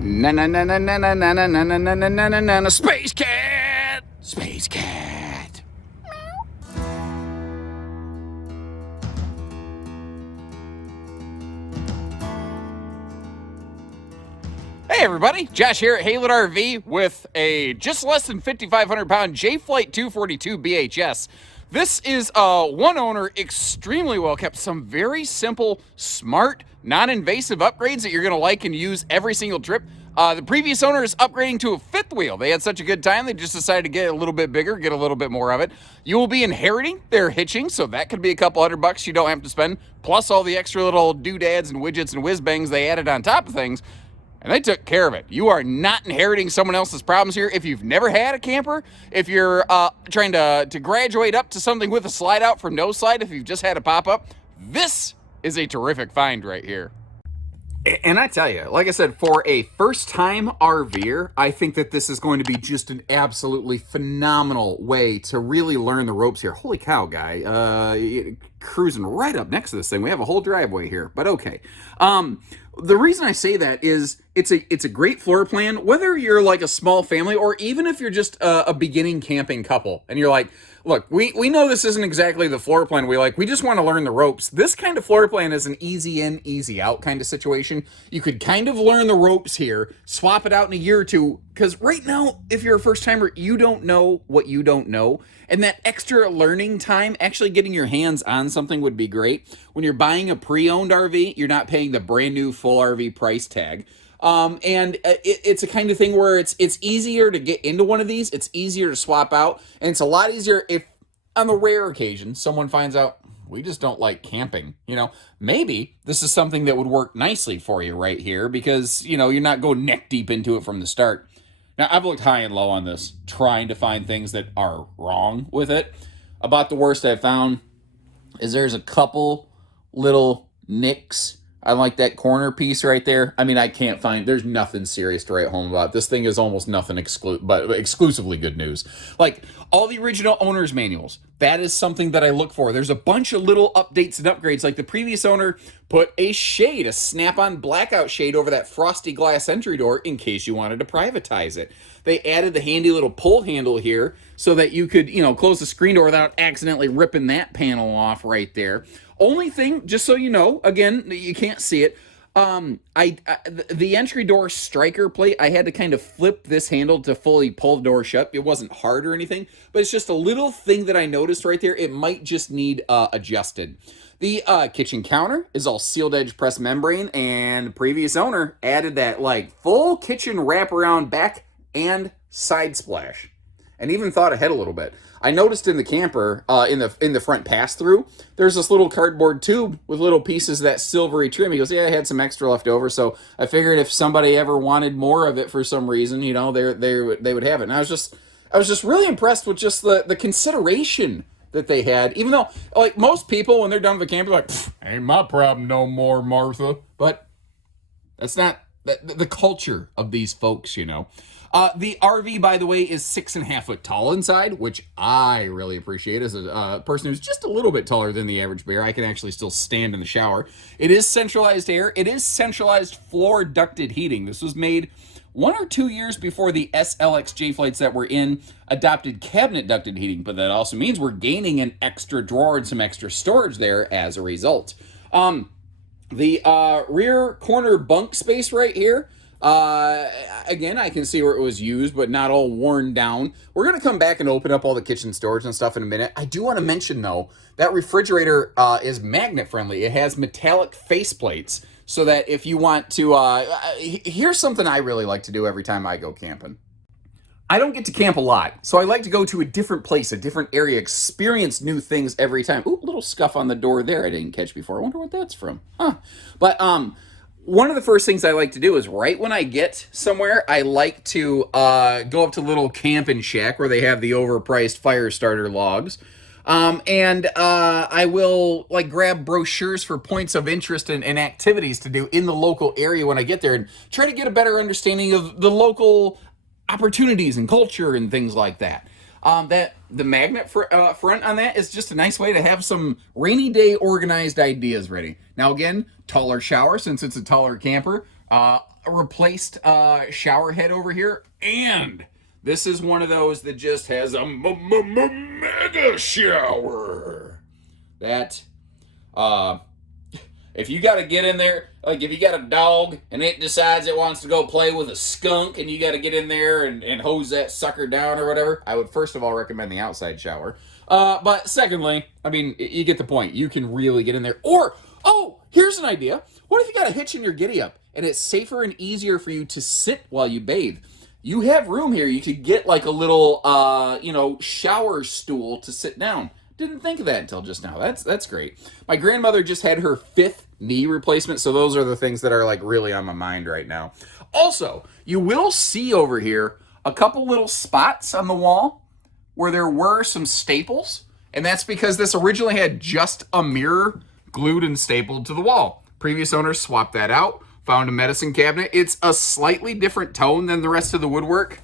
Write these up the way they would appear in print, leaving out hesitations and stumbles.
Na na na na na na na na na na na na na na na na Space Cat! Space Cat! Hey everybody, Josh here at Haylett RV with a just less than 5,500 pound J-Flight 242 BHS. This is a one owner, extremely well kept, some very simple, smart, non-invasive upgrades that you're gonna like and use every single trip. The previous owner is upgrading to a fifth wheel. They had such a good time, they just decided to get a little bit bigger, get a little bit more of it. You will be inheriting their hitching, so that could be a couple $100 you don't have to spend, plus all the extra little doodads and widgets and whiz bangs they added on top of things. And they took care of it. You are not inheriting someone else's problems here. If you've never had a camper, if you're trying to graduate up to something with a slide out from no slide, if you've just had a pop-up, this is a terrific find right here. And I tell you, like I said, for a first-time RVer, I think that this is going to be just an absolutely phenomenal way to really learn the ropes here. Holy cow, guy. Cruising right up next to this thing. We have a whole driveway here, but okay. The reason I say that is it's a great floor plan, whether you're like a small family or even if you're just a beginning camping couple and you're like, look, we know this isn't exactly the floor plan we like. We just want to learn the ropes. This kind of floor plan is an easy in, easy out kind of situation. You could kind of learn the ropes here, swap it out in a year or two, because right now, if you're a first timer, you don't know what you don't know. And that extra learning time, actually getting your hands on something would be great. When you're buying a pre-owned RV, you're not paying the brand new full RV price tag. It's a kind of thing where it's easier to get into one of these. It's easier to swap out. And it's a lot easier if, on the rare occasion, someone finds out, we just don't like camping. You know, maybe this is something that would work nicely for you right here because, you know, you're not going neck deep into it from the start. Now, I've looked high and low on this, trying to find things that are wrong with it. About the worst I've found is there's a couple little nicks. I like that corner piece right there. I mean, I can't find, there's nothing serious to write home about. This thing is almost nothing but exclusively good news. Like, all the original owner's manuals, that is something that I look for. There's a bunch of little updates and upgrades. Like the previous owner put a shade, a snap-on blackout shade over that frosty glass entry door in case you wanted to privatize it. They added the handy little pull handle here so that you could, you know, close the screen door without accidentally ripping that panel off right there. Only thing, just so you know, again, you can't see it, the entry door striker plate, I had to kind of flip this handle to fully pull the door shut. It wasn't hard or anything, but it's just a little thing that I noticed right there. It might just need adjusted. The kitchen counter is all sealed edge press membrane, and the previous owner added that like full kitchen wraparound back and side splash, and even thought ahead a little bit. I noticed in the camper, in the front pass-through, there's this little cardboard tube with little pieces of that silvery trim. He goes, yeah, I had some extra left over, so I figured if somebody ever wanted more of it for some reason, you know, they would have it. And I was just really impressed with just the consideration that they had, even though, like, most people, when they're done with the camper, like, ain't my problem no more, Martha. But that's not the culture of these folks, you know. The RV, by the way, is 6.5 foot tall inside, which I really appreciate as a person who's just a little bit taller than the average bear. I can actually still stand in the shower. It is centralized air. It is centralized floor ducted heating. This was made 1 or 2 years before the SLX J-Flights that were in adopted cabinet ducted heating, but that also means we're gaining an extra drawer and some extra storage there as a result. The rear corner bunk space right here, again, I can see where it was used, but not all worn down. We're going to come back and open up all the kitchen storage and stuff in a minute. I do want to mention, though, that refrigerator is magnet friendly. It has metallic faceplates so that if you want to, here's something I really like to do every time I go camping. I don't get to camp a lot, so I like to go to a different place, a different area, experience new things every time. Ooh, a little scuff on the door there I didn't catch before. I wonder what that's from. Huh. But one of the first things I like to do is right when I get somewhere, I like to go up to little camping shack where they have the overpriced fire starter logs. I will like grab brochures for points of interest and activities to do in the local area when I get there and try to get a better understanding of the local opportunities and culture and things like that. That the magnet front on that is just a nice way to have some rainy day organized ideas ready. Now again, taller shower since it's a taller camper. replaced shower head over here, and this is one of those that just has a mega shower. That, if you got to get in there, like if you got a dog and it decides it wants to go play with a skunk and you got to get in there and hose that sucker down or whatever, I would first of all recommend the outside shower. But secondly, I mean, you get the point. You can really get in there. Or, oh, here's an idea. What if you got a hitch in your giddy up and it's safer and easier for you to sit while you bathe? You have room here. You could get like a little, shower stool to sit down. Didn't think of that until just now. That's great. My grandmother just had her 5th knee replacement, so those are the things that are like really on my mind right now. Also, you will see over here a couple little spots on the wall where there were some staples, and that's because this originally had just a mirror glued and stapled to the wall. Previous owners swapped that out, found a medicine cabinet. It's a slightly different tone than the rest of the woodwork,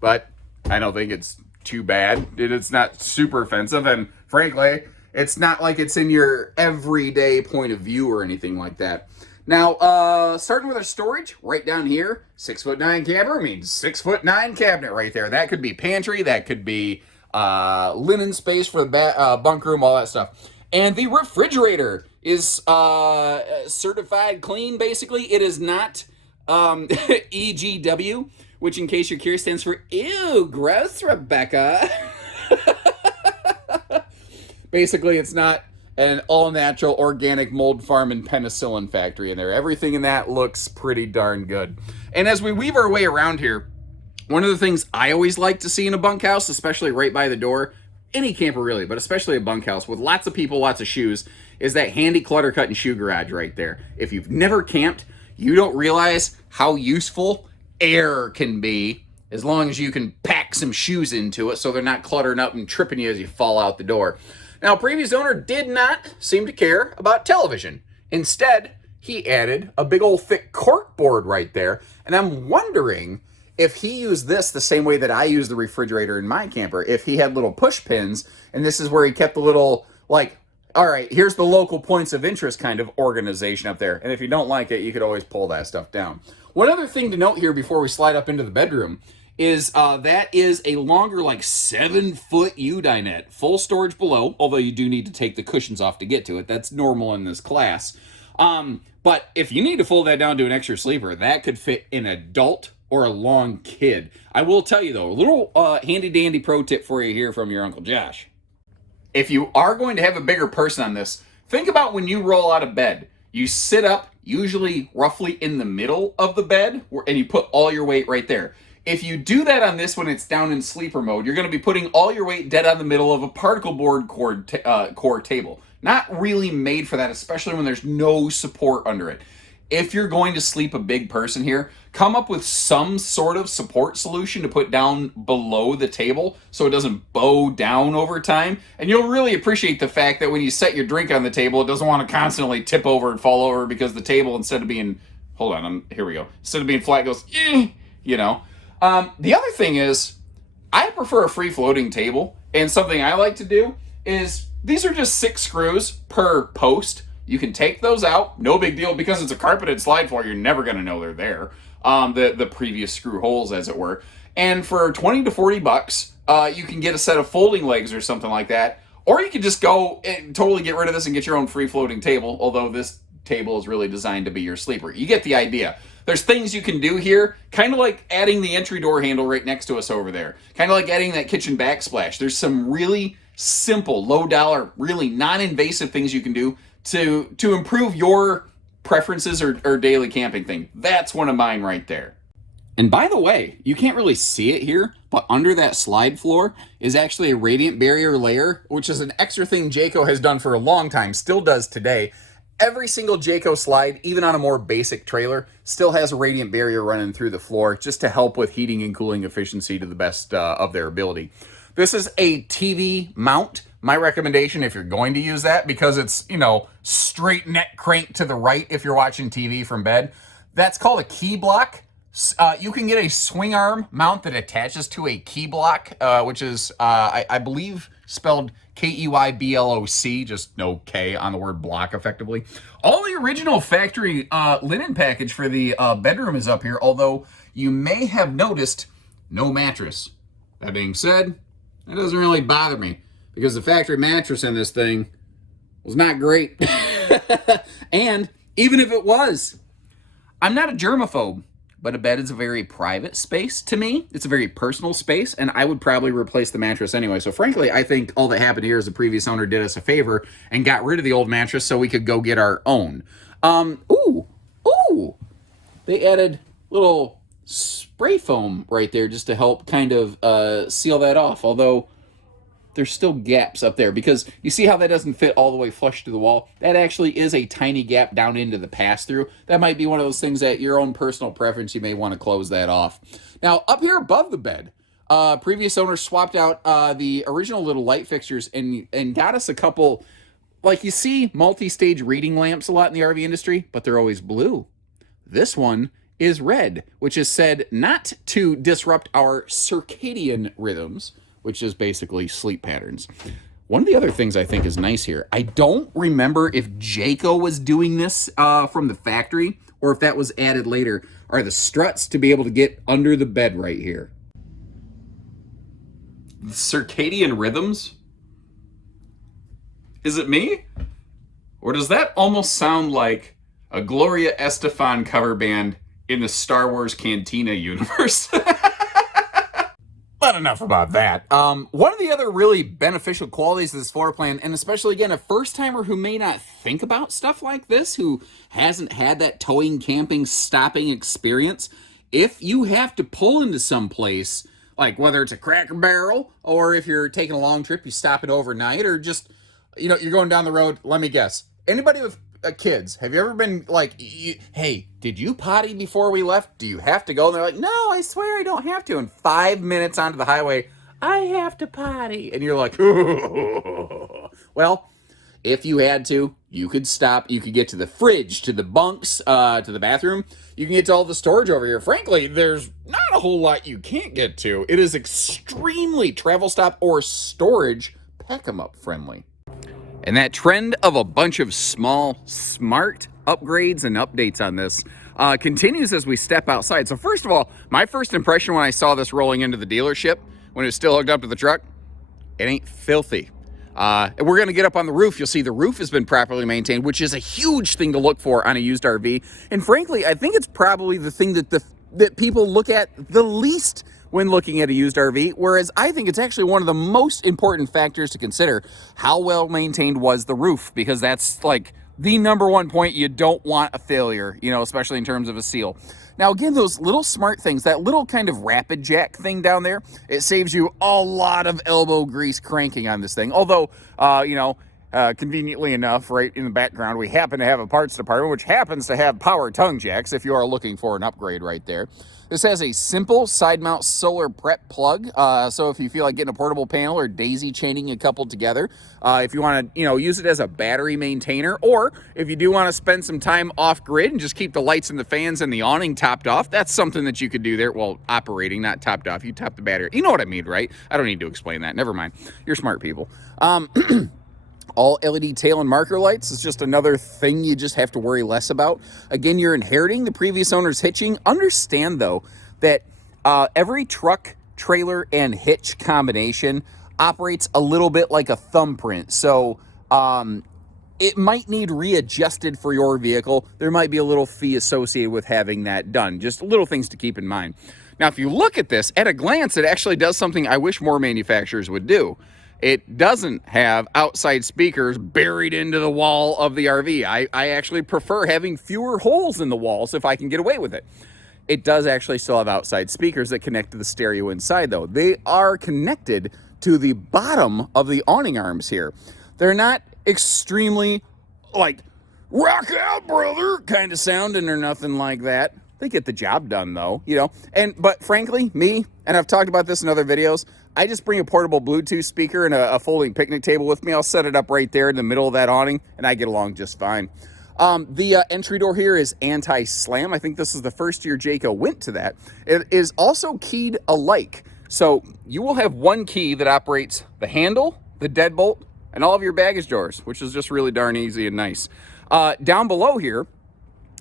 but I don't think it's too bad. It's not super offensive, and frankly, it's not like it's in your everyday point of view or anything like that. Now, starting with our storage, right down here, 6'9" camper means 6'9" cabinet right there. That could be pantry, that could be linen space for the bunk room, all that stuff. And the refrigerator is certified clean, basically. It is not EGW, which, in case you're curious, stands for Ew, Gross, Rebecca. Basically, it's not an all-natural organic mold farm and penicillin factory in there. Everything in that looks pretty darn good. And as we weave our way around here, one of the things I always like to see in a bunkhouse, especially right by the door, any camper really, but especially a bunkhouse with lots of people, lots of shoes, is that handy clutter cut and shoe garage right there. If you've never camped, you don't realize how useful air can be as long as you can pack some shoes into it so they're not cluttering up and tripping you as you fall out the door. Now, previous owner did not seem to care about television. Instead, he added a big old thick cork board right there, and I'm wondering if he used this the same way that I use the refrigerator in my camper, if he had little push pins, and this is where he kept the little, like, all right, here's the local points of interest kind of organization up there. And if you don't like it, you could always pull that stuff down. One other thing to note here before we slide up into the bedroom is that is a longer, like 7-foot U-dinette, full storage below, although you do need to take the cushions off to get to it. That's normal in this class. But if you need to fold that down to an extra sleeper, that could fit an adult or a long kid. I will tell you though, a little handy-dandy pro tip for you here from your Uncle Josh. If you are going to have a bigger person on this, think about when you roll out of bed. You sit up, usually roughly in the middle of the bed, and you put all your weight right there. If you do that on this when it's down in sleeper mode, you're going to be putting all your weight dead on the middle of a particle board core table. Not really made for that, especially when there's no support under it. If you're going to sleep a big person here, come up with some sort of support solution to put down below the table so it doesn't bow down over time. And you'll really appreciate the fact that when you set your drink on the table, it doesn't want to constantly tip over and fall over because the table, instead of being, here we go. Instead of being flat, goes, you know. The other thing is, I prefer a free-floating table, and something I like to do is, these are just 6 screws per post. You can take those out, no big deal, because it's a carpeted slide floor, you're never going to know they're there. The previous screw holes, as it were. And for 20 to 40 bucks, you can get a set of folding legs or something like that, or you can just go and totally get rid of this and get your own free-floating table, although this table is really designed to be your sleeper. You get the idea. There's things you can do here, kind of like adding the entry door handle right next to us over there. Kind of like adding that kitchen backsplash. There's some really simple, low-dollar, really non-invasive things you can do to improve your preferences or daily camping thing. That's one of mine right there. And by the way, you can't really see it here, but under that slide floor is actually a radiant barrier layer, which is an extra thing Jayco has done for a long time, still does today. Every single Jayco slide, even on a more basic trailer, still has a radiant barrier running through the floor just to help with heating and cooling efficiency to the best of their ability. This is a TV mount. My recommendation, if you're going to use that, because it's, straight neck crank to the right if you're watching TV from bed, that's called a key block. You can get a swing arm mount that attaches to a key block, which is, I believe, spelled Keybloc, just no K on the word block effectively. All the original factory linen package for the bedroom is up here, although you may have noticed no mattress. That being said, that doesn't really bother me because the factory mattress in this thing was not great. And even if it was, I'm not a germaphobe, but a bed is a very private space to me. It's a very personal space, and I would probably replace the mattress anyway. So frankly, I think all that happened here is the previous owner did us a favor and got rid of the old mattress so we could go get our own. Ooh, they added little spray foam right there just to help kind of seal that off, although there's still gaps up there because you see how that doesn't fit all the way flush to the wall? That actually is a tiny gap down into the pass-through. That might be one of those things that your own personal preference, you may want to close that off. Now, up here above the bed, previous owner swapped out the original little light fixtures and got us a couple, like you see multi-stage reading lamps a lot in the RV industry, but they're always blue. This one is red, which is said not to disrupt our circadian rhythms, which is basically sleep patterns. One of the other things I think is nice here, I don't remember if Jayco was doing this from the factory or if that was added later, are the struts to be able to get under the bed right here. Circadian rhythms? Is it me? Or does that almost sound like a Gloria Estefan cover band in the Star Wars Cantina universe? But enough about that. One of the other really beneficial qualities of this floor plan, and especially, again, a first-timer who may not think about stuff like this, who hasn't had that towing, camping, stopping experience, if you have to pull into some place, like whether it's a Cracker Barrel, or if you're taking a long trip, you stop it overnight, or just, you know, you're going down the road, let me guess. Anybody with kids, have you ever been like, hey, did you potty before we left? Do you have to go? And they're like, no, I swear I don't have to. And 5 minutes onto the highway, I have to potty. And you're like, well, if you had to, you could stop. You could get to the fridge, to the bunks, to the bathroom. You can get to all the storage over here. Frankly, there's not a whole lot you can't get to. It is extremely travel stop or storage pack-em-up friendly. And that trend of a bunch of small, smart upgrades and updates on this continues as we step outside. So first of all, my first impression when I saw this rolling into the dealership, when it was still hooked up to the truck, it ain't filthy. And we're going to get up on the roof. You'll see the roof has been properly maintained, which is a huge thing to look for on a used RV. And frankly, I think it's probably the thing that people look at the least when looking at a used RV, whereas I think it's actually one of the most important factors to consider. How well maintained was the roof? Because that's like the number one point. You don't want a failure, you know, especially in terms of a seal. Now, again, those little smart things, that little kind of rapid jack thing down there, it saves you a lot of elbow grease cranking on this thing. Although, conveniently enough, right in the background, we happen to have a parts department, which happens to have power tongue jacks if you are looking for an upgrade right there. This has a simple side mount solar prep plug. So if you feel like getting a portable panel or daisy chaining a couple together, if you want to, use it as a battery maintainer, or if you do want to spend some time off grid and just keep the lights and the fans and the awning topped off, that's something that you could do there. Well, operating, not topped off. You top the battery. You know what I mean, right? I don't need to explain that. Never mind. You're smart people. All LED tail and marker lights is just another thing you just have to worry less about. Again, you're inheriting the previous owner's hitching. Understand, though, that every truck, trailer, and hitch combination operates a little bit like a thumbprint. So it might need readjusted for your vehicle. There might be a little fee associated with having that done. Just little things to keep in mind. Now, if you look at this, at a glance, it actually does something I wish more manufacturers would do. It doesn't have outside speakers buried into the wall of the RV. I actually prefer having fewer holes in the walls if I can get away with it. It does actually still have outside speakers that connect to the stereo inside, though. They are connected to the bottom of the awning arms here. They're not extremely, like, rock out, brother, kind of sounding or nothing like that. They get the job done, though, But frankly, me, and I've talked about this in other videos, I just bring a portable Bluetooth speaker and a folding picnic table with me. I'll set it up right there in the middle of that awning, and I get along just fine. The entry door here is anti-slam. I think this is the first year Jayco went to that. It is also keyed alike. So you will have one key that operates the handle, the deadbolt, and all of your baggage doors, which is just really darn easy and nice. Down below here,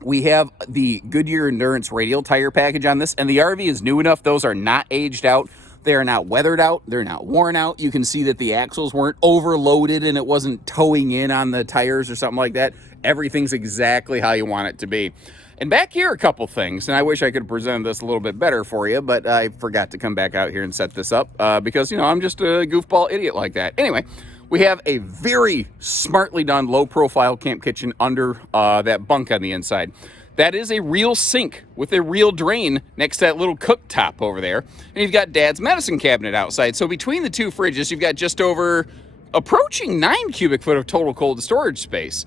we have the Goodyear Endurance radial tire package on this, and the RV is new enough. Those are not aged out. They are not weathered out. They're not worn out. You can see that the axles weren't overloaded and it wasn't towing in on the tires or something like that. Everything's exactly how you want it to be. And back here, a couple things, and I wish I could have presented this a little bit better for you, but I forgot to come back out here and set this up because, you know, I'm just a goofball idiot like that. Anyway, we have a very smartly done low-profile camp kitchen under that bunk on the inside. That is a real sink with a real drain next to that little cooktop over there. And you've got Dad's medicine cabinet outside. So between the two fridges, you've got just over approaching 9 cubic foot of total cold storage space.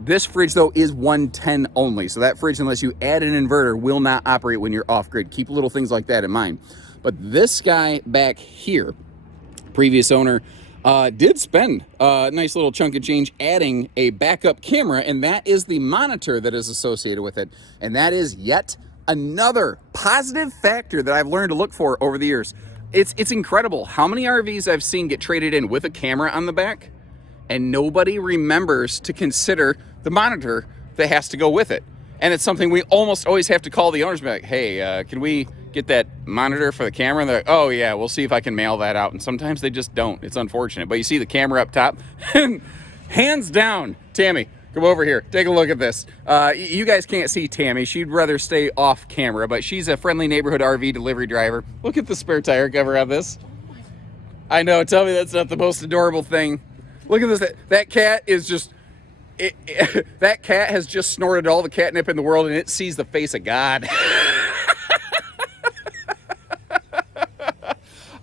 This fridge, though, is 110 only. So that fridge, unless you add an inverter, will not operate when you're off-grid. Keep little things like that in mind. But this guy back here, previous owner, did spend a nice little chunk of change adding a backup camera, and that is the monitor that is associated with it. And that is yet another positive factor that I've learned to look for over the years. It's incredible how many RVs I've seen get traded in with a camera on the back, and nobody remembers to consider the monitor that has to go with it. And it's something we almost always have to call the owners back. Hey, can we get that monitor for the camera? And they're like, oh yeah, we'll see if I can mail that out. And sometimes they just don't. It's unfortunate. But you see the camera up top, and hands down, Tammy, come over here. Take a look at this. You guys can't see Tammy. She'd rather stay off camera, but she's a friendly neighborhood RV delivery driver. Look at the spare tire cover on this. I know, tell me that's not the most adorable thing. Look at this. That cat is just... that cat has just snorted all the catnip in the world, and it sees the face of God.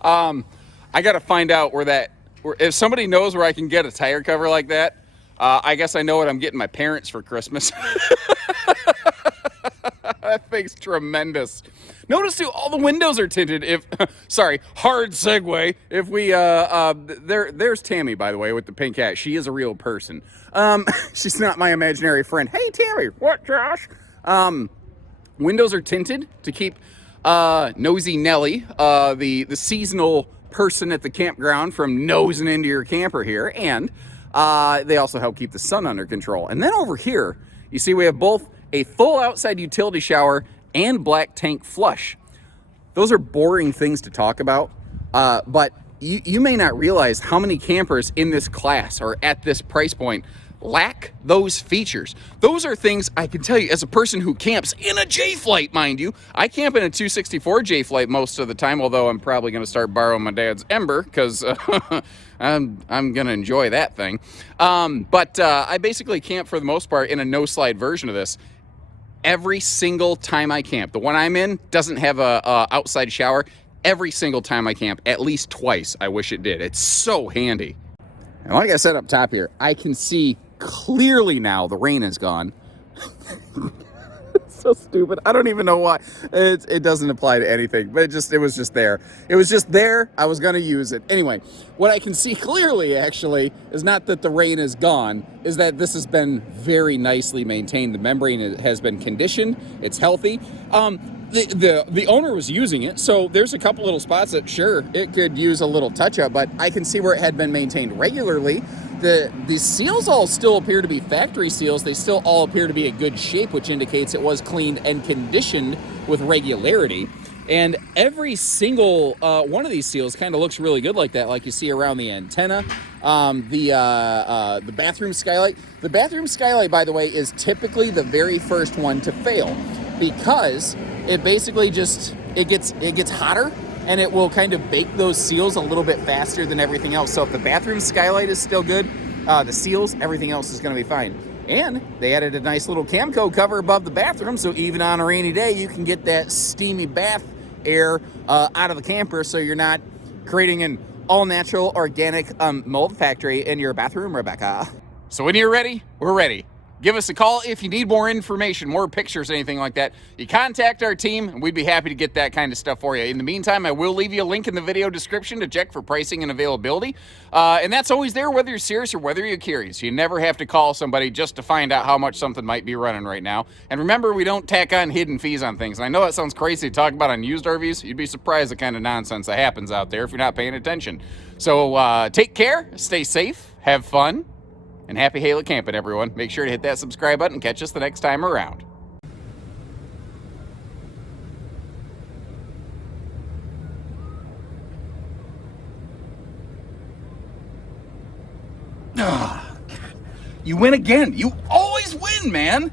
I got to find out if somebody knows where I can get a tire cover like that. I guess I know what I'm getting my parents for Christmas. That thing's tremendous. Notice too, all the windows are tinted. Sorry, hard segue. If we, there's Tammy, by the way, with the pink hat. She is a real person. She's not my imaginary friend. Hey, Tammy. What, Josh? Windows are tinted to keep Nosy Nelly, the seasonal person at the campground, from nosing into your camper here. And they also help keep the sun under control. And then over here, you see we have both a full outside utility shower and black tank flush. Those are boring things to talk about, but you may not realize how many campers in this class or at this price point lack those features. Those are things I can tell you as a person who camps in a J-Flight, mind you. I camp in a 264 J-Flight most of the time, although I'm probably going to start borrowing my dad's Ember because I'm going to enjoy that thing. But I basically camp for the most part in a no-slide version of this. Every single time I camp, the one I'm in doesn't have a outside shower. Every single time I camp, at least twice, I wish it did. It's so handy. And like I said up top here, I can see clearly now the rain is gone. It's so stupid. I don't even know why. It doesn't apply to anything, but it was just there. It was just there. I was going to use it. Anyway, what I can see clearly, actually, is not that the rain is gone, is that this has been very nicely maintained. The membrane has been conditioned. It's healthy. The owner was using it, so there's a couple little spots that, sure, it could use a little touch-up, but I can see where it had been maintained regularly. The seals all still appear to be factory seals. They still all appear to be in good shape, which indicates it was cleaned and conditioned with regularity. And every single one of these seals kind of looks really good like that, like you see around the antenna. The bathroom skylight. The bathroom skylight, by the way, is typically the very first one to fail because it basically it gets hotter, and it will kind of bake those seals a little bit faster than everything else. So if the bathroom skylight is still good, the seals, everything else is going to be fine. And they added a nice little Camco cover above the bathroom, so even on a rainy day, you can get that steamy bath air out of the camper, so you're not creating an all-natural organic mold factory in your bathroom, Rebecca. So when you're ready, we're ready. Give us a call if you need more information, more pictures, anything like that. You contact our team, and we'd be happy to get that kind of stuff for you. In the meantime, I will leave you a link in the video description to check for pricing and availability. And that's always there, whether you're serious or whether you're curious. You never have to call somebody just to find out how much something might be running right now. And remember, we don't tack on hidden fees on things. And I know that sounds crazy to talk about on used RVs. You'd be surprised the kind of nonsense that happens out there if you're not paying attention. So take care, stay safe. have fun, and happy Haylett camping, everyone. Make sure to hit that subscribe button and catch us the next time around. You win again. You always win, man.